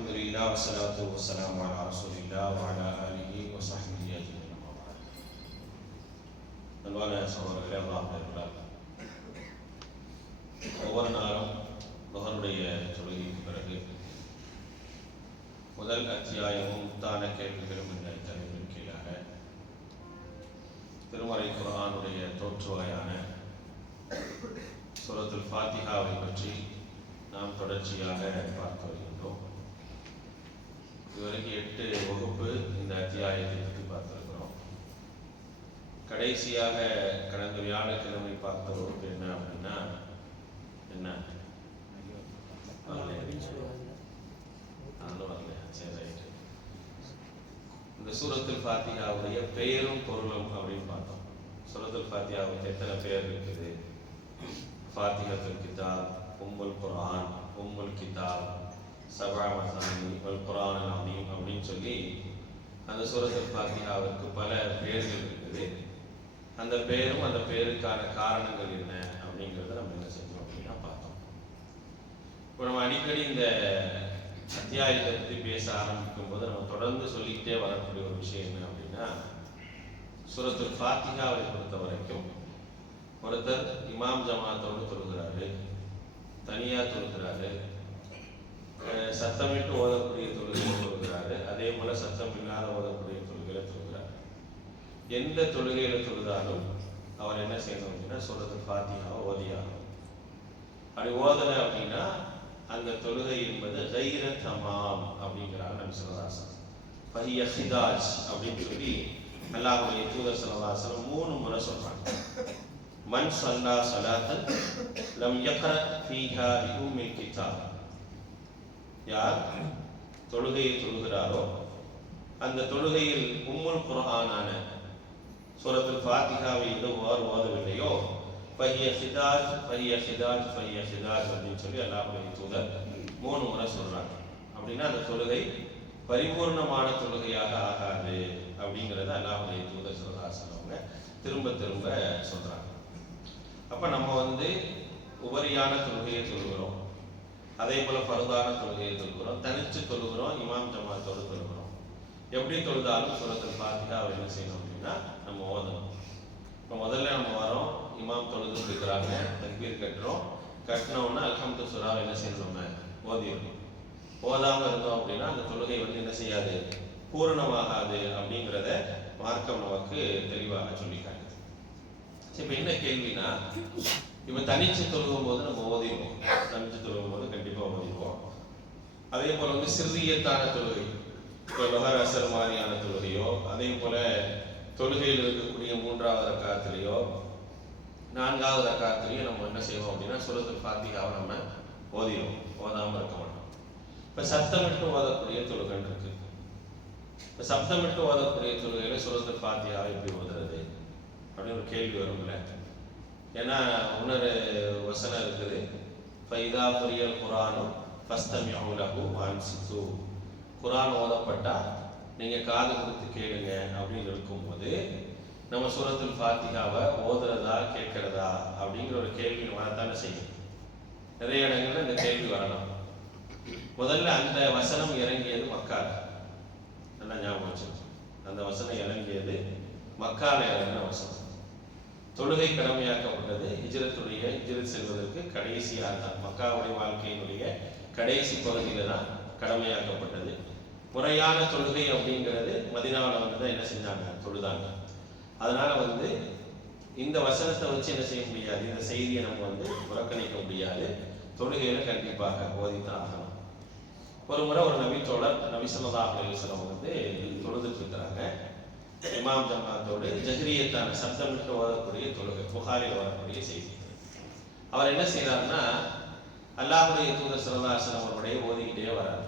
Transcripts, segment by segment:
Alhamdulillah wassalatu wassalamu ala rasulillah wa ala alihi wa sahbihi ajma'in. அன்பான சகோதரர்களே, அல்லாஹ் ஒவ்வொரு நாளும் நுகருடைய தொழுகைக்கு பிறகு முதல் அத்தியாயமும் முத்தான கேள்விகளும் என்ற தலைப்பின் கீழாக திருமறை குர்ஆனுடைய தோற்றுவகையான சூரத்துல் ஃபாத்திஹாவை பற்றி நாம் தொடர்ச்சியாக பார்த்து வருகின்றோம். இதுவரைக்கும் 8 வகுப்பு இந்த அத்தியாயத்தை பற்றி பார்த்திருக்கிறோம். கடைசியாக கடந்த வியாழக்கிழமை பார்த்த வகுப்பு என்ன அப்படின்னா இந்த சூரத்துல் ஃபாத்திஹாவுடைய பெயரும் பொருளும் அப்படின்னு பார்த்தோம். சூரத்துல் ஃபாத்திஹாவுக்கு எத்தனை பெயர் இருக்குது? ஃபாத்திஹத்துல் கிதாப், உம்முல் குர்ஆன், உம்முல் கிதாப், சபா மசானி, வல் குர்ஆனுல் அதீம் அப்படின்னு சொல்லி அந்த சூரத்துல் ஃபாத்திஹாவுக்கு பல பெயர்கள் இருக்குது. அந்த பெயரும் அந்த பெயருக்கான காரணங்கள் என்ன அப்படிங்கிறத நம்ம என்ன செஞ்சோம் அப்படின்னா பார்த்தோம். இப்போ நம்ம அடிக்கடி இந்த அத்தியாயத்தை பற்றி பேச ஆரம்பிக்கும் போது நம்ம தொடர்ந்து சொல்லிக்கிட்டே வரக்கூடிய ஒரு விஷயம் என்ன அப்படின்னா, சூரத்துல் ஃபாத்திஹாவை பொறுத்த வரைக்கும் ஒருத்தர் இமாம் ஜமாத்தோடு தொழுகிறாரு, தனியாக தொழுகிறாரு, சத்தமிட்டு ஓதக்கூடிய தொழுகையை தொழுகிறாரு, அதே போல சத்தம் இல்லாத ஓதக்கூடிய தொழுகையில தொழுகிறாரு. எந்த தொழுகையில தொழுதாலும் அவர் என்ன செய்யணும் அப்படின்னா சூரத்துல் ஃபாத்திஹாவை ஓதியாகும். அப்படி ஓதலை அப்படின்னா அந்த தொழுகை என்பது கைர தமாம் அப்படிங்கிறாங்க நபி ஸல்லல்லாஹு அலைஹி வஸல்லம். ஃபஹிய ஹிதாஜ் அப்படின்னு சொல்லி அல்லாஹ்வுடைய தூதர் ஸல்லல்லாஹு அலைஹி வஸல்லம் 3 முறை சொல்றாங்க. மன் ஸல்லா ஸலாத்தன் லம் யக்ர ஃபீஹா பி உம்மில் கிதாப், யார் தொழுகையை தொழுகிறாரோ அந்த தொழுகையில் உம்முல் குர்ஆனான சூரத்துல் ஃபாத்திஹாவை எதுவாறு ஓதவில்லையோ ஃபஹிய ஹிதாஜ் ஃபஹிய ஹிதாஜ் ஃபஹிய ஹிதாஜ் அப்படின்னு சொல்லி அல்லாஹ்வுடைய தூதர் 3 முறை சொல்றாங்க. அப்படின்னா அந்த தொழுகை பரிபூர்ணமான தொழுகையாக ஆகாது அப்படிங்கிறத அல்லாஹ்வுடைய தூதர் ஸல்லல்லாஹு அலைஹி வஸல்லம் திரும்ப திரும்ப சொல்றாங்க. அப்ப நம்ம உபரியான தொழுகையை தொழுகிறோம், அதே போல பரதான தொழுகையை தொழுகிறோம், தனிச்சு தொழுகிறோம், இமாம் ஜமாத்தோடு தொழுகிறோம். எப்படி தொழுதாலும் சூரத்துல் ஃபாத்திஹாவை என்ன செய்யணும் அப்படின்னா நம்ம ஓதணும். இப்போ முதல்ல நம்ம வரோம், இமாம் தொழுது இருக்கிறாங்க, தக்பீர் கட்டுறோம், கட்டினோம்னா அல்ஹம்து சூராவை என்ன செய்யணும், நம்ம ஓதிடணும். ஓதாமல் இருந்தோம் அப்படின்னா அந்த தொழுகை என்ன செய்யாது, பூரணமாகாது அப்படிங்கிறத மார்க்கம் நமக்கு தெளிவாக சொல்லிக்காங்க. இப்போ என்ன கேள்வினா, இப்போ தனிச்சு தொழுகும் போது நம்ம ஓதிடுவோம், தனிச்சு தொழுகும் போது கண்டிப்பாக ஓதிடுவோம். அதே போல சிறியத்தான தொழுகை, இப்போ லொஹர் அசர் மாதிரியான தொழுகையோ, அதே போல தொழுகையில் இருக்கக்கூடிய 3வது ரக்காத்திலேயோ 4வது ரக்காத்திலேயோ நம்ம என்ன செய்வோம் அப்படின்னா சூரத்துல் ஃபாத்திஹாவை நம்ம ஓதிடுவோம், ஓதாமல் இருக்க மாட்டோம். இப்போ சத்தமிட்டு ஓதக்கூடிய தொழுகை இருக்கு. இப்போ சப்தமிட்டு ஓதக்கூடிய தொழுகையில சூரத்துல் ஃபாத்திஹாவை எப்படி ஓதுறது அப்படின்னு ஒரு கேள்வி வரும்ல. ஏன்னா இன்னொரு வசனம் இருக்குது, ஃபைதா புரியல் குர்ஆனு ஃபஸ்தமிஉ லஹு வஅன்சித்து, குர்ஆன் ஓதப்பட்டா நீங்க காது கொடுத்து கேளுங்க அப்படின்னு இருக்கும்போது நம்ம சூரத்துல் ஃபாத்திஹாவை ஓதுறதா கேட்கிறதா அப்படிங்கிற ஒரு கேள்வி வரத்தானே செய்யும். நிறைய இடங்கள்ல இந்த கேள்வி வரலாம். முதல்ல அந்த வசனம் இறங்கியது மக்கால, நல்லா ஞாபகம் வச்சுக்கணும். அந்த வசனம் இறங்கியது மக்கால இறங்கின வசனம். தொழுகை கடமையாக்கப்பட்டது ஹிஜ்ரத் செல்வதற்கு கடைசியாக தான், மக்காவுடைய வாழ்க்கையினுடைய கடைசி பகுதியில தான் கடமையாக்கப்பட்டது. முறையான தொழுகை அப்படிங்கிறது மதீனாவில் தான் என்ன செஞ்சாங்க, தொழுதாங்க. அதனால இந்த வசனத்தை வச்சு என்ன செய்ய முடியாது, இந்த செய்தியை நம்ம புறக்கணிக்க முடியாது. தொழுகையில கண்டிப்பாக ஓதித்தான் ஆகணும். ஒரு முறை ஒரு நபி தோழர் நபி ஸல்லல்லாஹு அலைஹி வஸல்லம் தொழுதுட்டு இருக்கிறாங்க. இமாம் ஜமாத்தோடு ஜஹ்ரியத்தான சப்தமிட்டு ஓதக்கூடிய தொழுகை, புகாரில் வரக்கூடிய செய்தி. அவர் என்ன செய்யறாருன்னா அல்லாஹ்வுடைய தூதர் ஸல்லல்லாஹு அலைஹி வஸல்லம் அவருடைய ஓதிக்கிட்டே வராரு.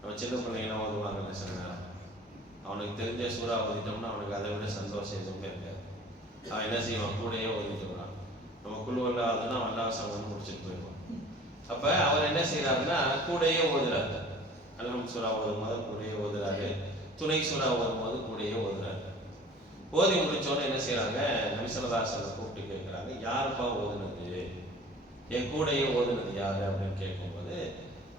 நம்ம சின்ன பிள்ளைங்களாம் ஓதுவாங்க சில நேரம், அவனுக்கு தெரிஞ்ச சூறா ஓதிட்டோம்னா அவனுக்கு அதை விட சந்தோஷம் எதுவுமே இருக்காது. அவன் என்ன செய்வான், கூடையே ஓதிட்டு வரான். நம்ம குழுவல்லாதுன்னா அவன் அல்லாஹ் சங்கம் முடிச்சுட்டு போயிடுவான். அப்ப அவர் என்ன செய்யறாருன்னா கூடையே ஓதுறாரு. அல்ஹம்து சூறா ஓதும் போது கூடையே ஓதுறாரு, துணை சூறா ஓதும் போது கூடையே ஓதுறாரு. ஓதி முடிச்சோன்னு என்ன செய்யறாங்க, நபி ஸல்லல்லாஹு அலைஹி வஸல்லம் கூப்பிட்டு கேட்கிறாங்க, யாருப்பா ஓதுனது, என் கூடையே ஓதுனது யாரு அப்படின்னு கேட்கும்போது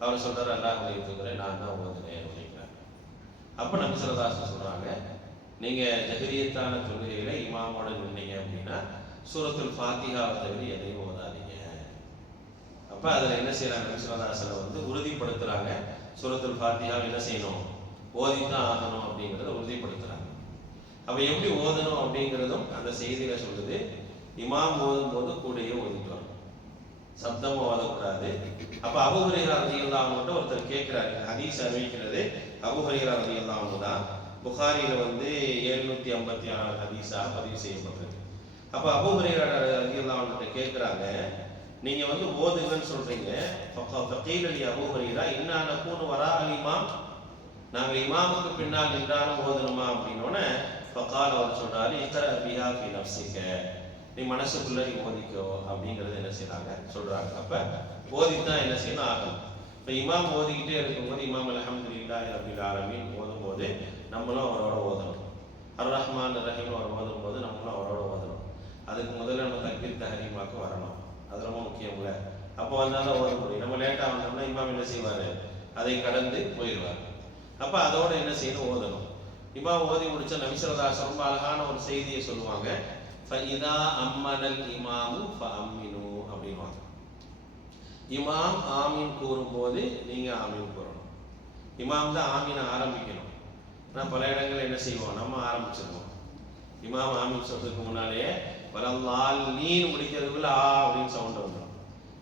அவர் சொல்றாரு, அல்லாஹ்வுடைய தூதரே நான் தான் ஓதுனேன் அப்படிங்கிறாங்க. அப்போ நபி ஸல்லல்லாஹு அலைஹி வஸல்லம் சொல்றாங்க, நீங்க ஜஹரியத்தான தொழுகையில இமாமோட நின்னீங்க அப்படின்னா சூரத்துல் ஃபாத்திஹாவை தவிர எதையும் ஓதாதீங்க. அப்ப அதுல என்ன செய்யறாங்க, நபி ஸல்லல்லாஹு அலைஹி வஸல்லம் வந்து உறுதிப்படுத்துறாங்க, சூரத்துல் ஃபாத்திஹாவை என்ன செய்யணும், ஓதித்தான் ஆகணும் அப்படிங்கிறத உறுதிப்படுத்துறாங்க. அப்ப எப்படி ஓதணும் அப்படிங்கிறதும் அந்த செய்தியில சொல்லுது. இமாம் ஓதும் போது கூடையே ஓதிட்டு வரணும், சப்தமும் ஓதக்கூடாது. அப்ப அபூ ஹுரைரா ரலியல்லாஹு அன்ஹு ஒருத்தர் கேட்கிறாரு, ஹதீஸ் அறிவிக்கிறது அபூ ஹுரைரா ரலியல்லாஹு அன்ஹு தான். புகாரில வந்து 756 ஹதீஸா பதிவு செய்யப்பட்டிருக்கு. அப்ப அபூ ஹுரைரா ரலியல்லாஹு அன்ஹு கேட்கிறாங்க, நீங்க வந்து ஓதுங்கன்னு சொல்றீங்க, ஃபகீல லி அபூ ஹுரைரா இன்னா நகூனு வரா அல் இமாம், நாங்க இமாமுக்கு பின்னால் நின்றாலும் ஓதணுமா அப்படின்னோடனே ஃபகால் அவர் சொல்றாரு, இக்ரா பிஹா ஃபி நஃப்ஸிக, நீ மனசுக்குள்ள நீ ஓதிக்கோ அப்படிங்கறது என்ன செய்யறாங்க சொல்றாங்க. அப்ப ஓதித்தான் என்ன செய்யணும் ஆகணும். இப்போ இமாம் ஓதிக்கிட்டே இருக்கும்போது இமாம் அல்ஹம்துலில்லாஹி ரப்பில் ஆலமீன் ஓதும் போது நம்மளும் அவரோட ஓதணும். அர் ரஹ்மான் ரஹீம் அவர் ஓதும் போது நம்மளும் அவரோட ஓதணும். அதுக்கு முதல்ல நம்ம தக்பீர் தஹரீமாக்கு வரணும், அது ரொம்ப முக்கியம்ல. அப்போ வந்தாலும் ஓத முடியும். நம்ம லேட்டாக வந்தோம்னா இமாம் என்ன செய்வார், அதை கடந்து போயிடுவார். அப்போ அதோட என்ன செய்யணும், ஓதணும். இமாம் ஓதி முடிச்ச நபி ஸல்லல்லாஹு அலைஹி வஸல்லம் ரொம்ப அழகான ஒரு செய்தியை சொல்லுவாங்க, ஃபஇதா அம்மனல் இமாமு ஃபஅம்மினு அப்படின்வாங்க. இமாம் ஆமீன் கூறும்போது நீங்க ஆமீன் கூறணும். இமாம் தான் ஆமீனை ஆரம்பிக்கணும். ஆனால் பல இடங்களில் என்ன செய்வோம், நம்ம ஆரம்பிச்சிருவோம். இமாம் ஆமீன் சொல்றதுக்கு முன்னாலேயே வலல்லால் நீன் முடிக்கிறதுக்குள்ள ஆ அப்படின்னு சவுண்ட் வந்துடும்.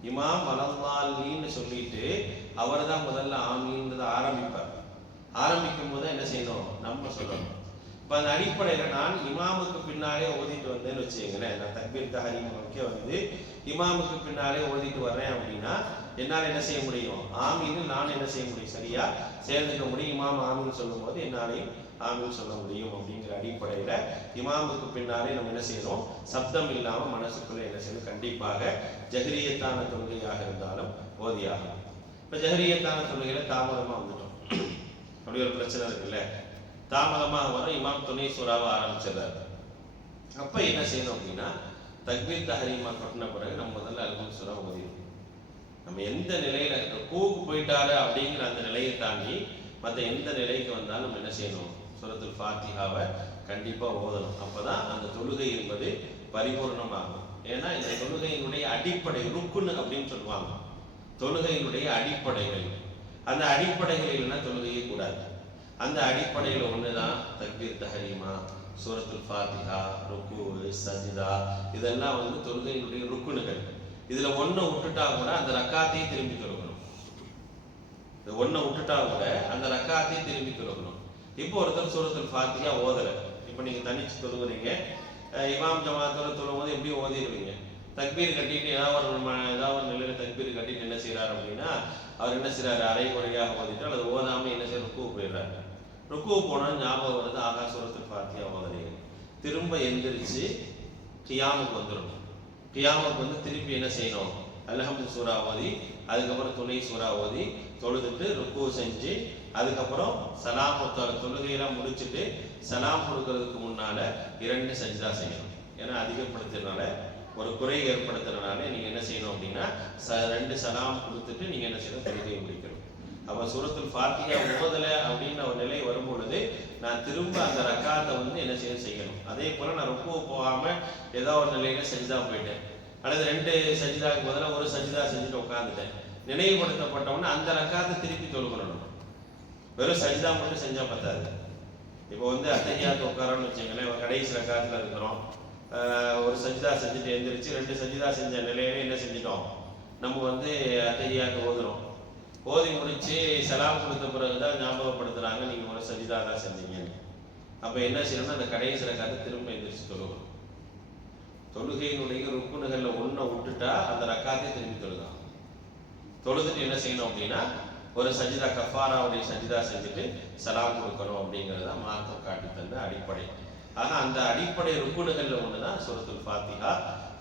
இமாம் வலல்லால் நீன்னு சொல்லிட்டு அவர் தான் முதல்ல ஆமீன்றதை ஆரம்பிப்பார். ஆரம்பிக்கும் போது என்ன செய்யணும், நம்ம சொல்லணும். இப்போ அந்த அடிப்படையில் நான் இமாமுக்கு பின்னாலே ஓதிட்டு வந்தேன்னு வச்சுங்களேன், நான் தக்பீர் தஹரீமுக்கே வந்து இமாமுக்கு பின்னாலே ஓதிட்டு வர்றேன் அப்படின்னா என்னால் என்ன செய்ய முடியும், ஆமீன்னு நான் என்ன செய்ய முடியும், சரியா சேர்ந்துக்க முடியும். இமாம் ஆமீன் சொல்லும் போது என்னாலையும் ஆமீன் சொல்ல முடியும். அப்படிங்கிற அடிப்படையில் இமாமுக்கு பின்னாலே நம்ம என்ன செய்யணும், சப்தம் இல்லாமல் மனசுக்குள்ளே என்ன செய்யணும், கண்டிப்பாக ஜஹரியத்தான தொழுகையாக இருந்தாலும் ஓதியாகும். இப்போ ஜஹரியத்தான தொழுகையில தாமதமாக வந்துட்டோம், அப்படி ஒரு பிரச்சனை இருக்குல்ல, தாமதமாக வரும், இமாம் துணை சூறாவை ஆரம்பிச்சிடறாரு. அப்போ என்ன செய்யணும் அப்படின்னா தக்பீர் தஹரீமா கட்டின பிறகு நம்ம முதல்ல அல்ஹம்து சூரா ஓதிடும். நம்ம எந்த நிலையில கூக்கு போயிட்டாரு அப்படிங்கிற அந்த நிலையை தாண்டி மற்ற எந்த நிலைக்கு வந்தாலும் நம்ம என்ன செய்யணும், சூரத்துல் ஃபாத்திஹாவை கண்டிப்பாக ஓதணும். அப்போதான் அந்த தொழுகை என்பது பரிபூர்ணமாகும். ஏன்னா இந்த தொழுகையினுடைய அடிப்படை ருக்குன்னு அப்படின்னு சொல்லுவாங்க, தொழுகையினுடைய அடிப்படைகள். அந்த அடிப்படைகள் இல்லைன்னா தொழுகையே கூடாது. அந்த அடிப்படையில் ஒன்று தான் தக்பீர் தஹரீமா, சூரத்துல் ஃபாத்திஹா, ருக்கு, சஜிதா, இதெல்லாம் வந்து தொழுகையினுடைய ருக்குனுகள். இதுல ஒன்றை விட்டுட்டா கூட அந்த ரக்காத்தையும் திரும்பி தொழுகணும். இது ஒன்றை விட்டுட்டா கூட அந்த ரக்காத்தையும் திரும்பி தொழுகணும். இப்போ ஒருத்தர் சூரத்துல் ஃபாத்திஹா ஓதலை, இப்போ நீங்க தனிச்சு தொழுகிறீங்க, இமாம் ஜமாத்தோட தொழும் போது எப்படி ஓதிடுவீங்க, தக்பீர் கட்டிட்டு ஏதாவது ஒரு நிலையில தக்பீர் கட்டிட்டு என்ன செய்யறாரு அப்படின்னா அவர் என்ன செய்யறாரு, அரை குறையாக ஓதிட்டு அல்லது ஓதாம என்ன செய்ய ருக்கு போயிடுறாரு. ருக்கு போனால் ஞாபகம் வருது, ஆகா சூரத்துல் ஃபாத்திஹா ஓதுறீங்க, திரும்ப எந்திரிச்சு கியாமுக்கு வந்துடணும். கியாமுக்கு வந்து திருப்பி என்ன செய்யணும், அல்ஹம்து சூரா ஓதி அதுக்கப்புறம் துணை சூரா ஓதி தொழுதுட்டு ருக்கு செஞ்சு அதுக்கப்புறம் சலாம் தொழுகையெல்லாம் முடிச்சுட்டு சலாம் கொடுக்கறதுக்கு முன்னால 2 சஜ்தா செய்யணும். ஏன்னா அதிகப்படுத்துறதுனால ஒரு குறை ஏற்படுத்துறதுனால நீங்க என்ன செய்யணும் அப்படின்னா 2 சலாம் கொடுத்துட்டு நீங்க என்ன செய்யணும், தொழுகையை முடிக்கணும். அப்ப சூரத்துல் ஃபாத்திஹா ஓதலை அப்படின்னு ஒரு நிலை வரும் பொழுது நான் திரும்ப அந்த ரக்காத்தை வந்து என்ன செய்யணும். அதே போல நான் ருக்கு போகாம ஏதோ ஒரு நிலையில சஜிதா போயிட்டேன், அல்லது 2 சஜிதாக்கு பதிலாக ஒரு சஜிதா செஞ்சுட்டு உட்காந்துட்டேன், நினைவுபடுத்தப்பட்டவொன்னே அந்த ரக்காத்தை திருப்பி தொழுகணும். வெறும் சஜிதா மட்டும் செஞ்சா பத்தாது. இப்போ வந்து அத்தஹியாத்து உட்காரோன்னு வச்சுங்களேன், கடைசி ரக்காத்துல இருக்கிறோம், ஒரு சஜிதா செஞ்சுட்டு எந்திரிச்சு 2 சஜிதா செஞ்ச நிலையில என்ன செஞ்சிட்டோம், நம்ம வந்து அத்தஹியாத்து ஓதுறோம். ஓதி முடிச்சு சலாம் கொடுத்த பிறகுதான் ஞாபகப்படுத்துறாங்க நீங்க ஒரு சஜிதா தான் செஞ்சீங்கன்னு. அப்ப என்ன செய்யணும்னா அந்த கடைசி ரக்காத்தை திரும்ப எந்திரிச்சு தொழுகணும். தொழுகையினுடைய ருக்குனுகள்ல ஒன்றை விட்டுட்டா அந்த ரக்காத்தை திரும்பி தொழுகலாம். தொழுதுட்டு என்ன செய்யணும் அப்படின்னா ஒரு சஜிதா கஃபாராவுடைய சஜிதா செஞ்சுட்டு சலாம் கொடுக்கணும் அப்படிங்கிறது தான் மார்க்கம் காட்டி தந்த அடிப்படை. ஆக அந்த அடிப்படை ருக்குனுகள்ல ஒன்று தான் சூரத்துல் ஃபாத்திஹா.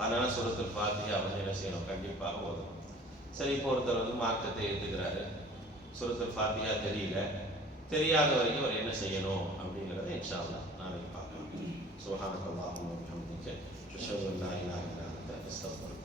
அதனால சூரத்துல் ஃபாத்திஹா வந்து என்ன செய்யணும், கண்டிப்பாக ஓதணும். சரி, இப்போ ஒருத்தர் வந்து மார்க்கத்தை ஏற்றுக்கிறாரு, சூரத்துல் ஃபாத்திஹா தெரியாத வரைக்கும் அவர் என்ன செய்யணும் அப்படிங்கிறத இன்ஷா அல்லாஹ் நாளைக்கு பார்க்கலாம். சுப்ஹானக்கல்லாஹும்ம வ பிஹம்திக அஷ்ஹது அன் லா இலாஹா இல்லா அன்த அஸ்தக்ஃபிருக்க